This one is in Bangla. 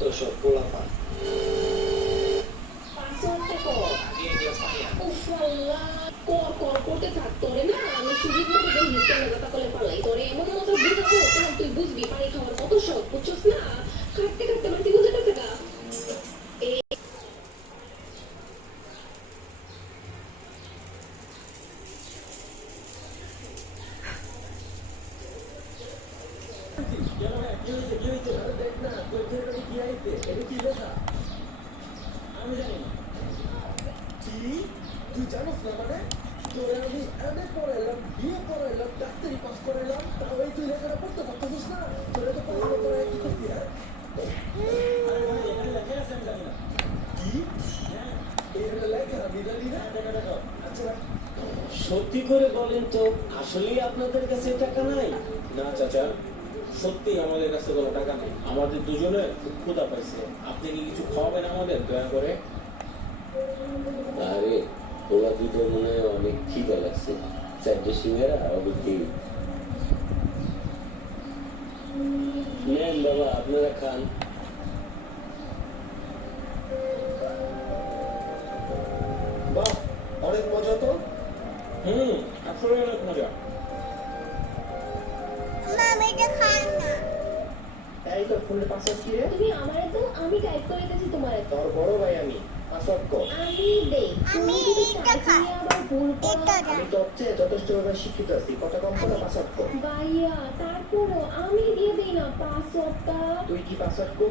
তো সব পোলাপান পাসওয়ার্ডটা কর। দিয়ে দিয়ে পাইয়া উফ আল্লাহ, কর করতে থাক। তোরে না আমি সুযোগ মতো দেই হিস্ট্রি কথা কলে পালাই। তোরে এমন মতো বুঝাবো তখন তুই বুঝবি পানি খাওয়ার কত শখ, বুঝছস না? খাটতে খাটতে মাটি বুঝে গেছে গা। আমি জানি না কি তুই জানোস না মানে তোরে আমি এমএ পড়াইলাম, বিএ পড়াইলাম, ডাক্তারি পাস করাইলাম, তাও এই তুই লেখাটা পড়তে পারতেছিস না? তোরে তো পড়াশোনা করে কি করবি? হ্যাঁ আরে ভাই এখানে লেখা আছে আমি জানি না কি হ্যাঁ এখানে লেখা আমি জানি না দেখো আচ্ছা সত্যি করে বলেন তো, আসলেই আপনাদের কাছে টাকা নাই? না চাচা, সত্যি আমাদের কাছে কোনো টাকা নেই। আমাদের দুজনে খুব ক্ষুধা পাইছে। আপনি কি কিছু খাওয়াবেন আমাদের দয়া করে? আরে ওরা দুটো মনে হয় অনেক খিদে লাগছে, চারটে সিঙ্গারা অবধি নেন বাবা, আপনারা খান। বাহ অনেক মজা তো। আসলে অনেক মজা। এই তোর ফোনের পাসওয়ার্ড কি রে? তুমি আমারে তো আমি টাইপ করে দিতেছি তোমারে তো। তোর বড় ভাই আমি, পাসওয়ার্ড কর। আমি দেই। আমি তুমি এটা টাইপ নিয়ে আবার ভুল করো। আমি তোর চেয়ে যথেষ্টভাবে শিক্ষিত আছি, কথা কম করে পাসওয়ার্ড কর। ভাইয়া তারপরও আমি দিয়ে দেই না পাসওয়ার্ডটা। তুই কি পাসওয়ার্ড কর?